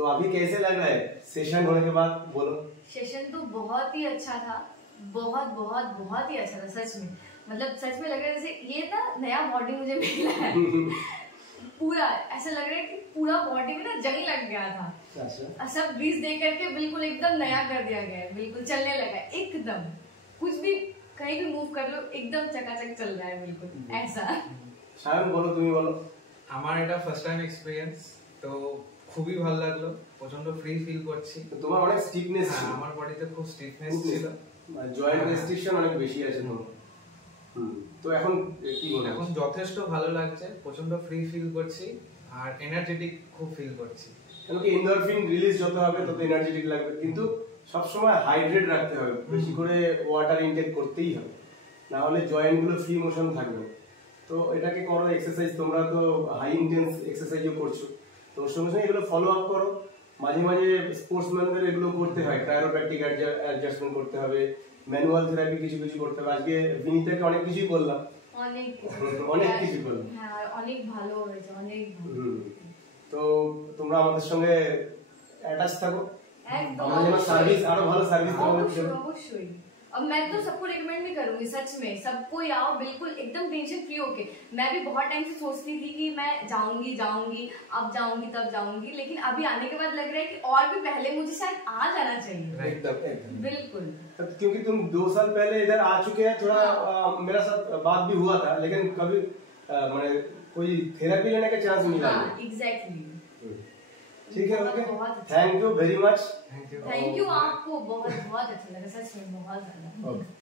तो अभी कैसे लग रहा है सेशन होने के बाद, बोलो। सेशन तो बहुत ही अच्छा था, बहुत बहुत बहुत ही अच्छा था सच में। मतलब सच में लग रहा है जैसे ये ना नया बॉडी मुझे मिला है। पूरा ऐसा लग रहा है कि पूरा बॉडी में ना जंग लग गया था। अच्छा। सब ग्रीस दे करके बिल्कुल एकदम नया कर दिया गया है, बिल्कुल चलने लगा है एकदम। कुछ भी कहीं भी मूव कर लो एकदम चकाचक चल रहा है, बिल्कुल ऐसा। शायद बोलो, तुम्हें बोलो। আমার এটা ফার্স্ট টাইম এক্সপেরিয়েন্স, তো খুবই ভালো লাগলো, প্রচন্ড ফ্রি ফিল করছি। তোমার অনেক স্টিফনেস ছিল, হ্যাঁ আমার বডিতে খুব স্টিফনেস ছিল, জয়েন্ট রেস্ট্রিকশন অনেক বেশি আছে তোমার। তো এখন কি মনে হয়? এখন যথেষ্ট ভালো লাগছে, প্রচন্ড ফ্রি ফিল করছি আর এনার্জেটিক খুব ফিল করছি। কেন কি এন্ডোরফিন রিলিজ যত হবে তত এনার্জেটিক লাগবে, কিন্তু সব সময় হাইড্রেট রাখতে হবে, বেশি করে ওয়াটার ইনটেক করতেই হবে, না হলে জয়েন্ট গুলো ফ্রি মোশন থাকবে। তো এটাকে করো এক্সারসাইজ, তোমরা তো হাই ইন্টেন্স এক্সারসাইজও করছো, তো সঙ্গে সঙ্গে এগুলো ফলো আপ করো। মাঝে মাঝে স্পোর্টসম্যানদের এগুলো করতে হয়, ক্রায়োপ্র্যাকটিক অ্যাডজাস্টমেন্ট করতে হবে, ম্যানুয়াল থেরাপি কিছু কিছু করতে হবে। আজকে বিনীতাকে অনেক কিছুই বললাম, অনেক অনেক কিছু বললাম। হ্যাঁ অনেক ভালো হয়েছে, অনেক ভালো। তো তোমরা আমাদের সঙ্গে অ্যাটাচ থাকো, একদম আমরা যেন সার্ভিস আরো ভালো সার্ভিস অবশ্যই অবশ্যই। और मैं तो सबको रिकमेंड भी करूंगी सच में, सबको आओ बिल्कुल एकदम टेंशन फ्री होके। मैं भी बहुत टाइम से सोचती थी कि मैं जाऊंगी अब जाऊंगी तब जाऊंगी, लेकिन अभी आने के बाद लग रहा है कि और भी पहले मुझे शायद आ जाना चाहिए। एकदम बिल्कुल, क्योंकि तुम 2 साल पहले इधर आ चुके हैं, थोड़ा मेरा साथ बात भी हुआ था, लेकिन कभी मैंने कोई थेरेपी लेने का चांस मिला नहीं। एग्जैक्टली। ठीक है, okay, thank you very much. Thank you. Thank you, आपको बहुत बहुत अच्छा लगा सच में, बहुत ज्यादा।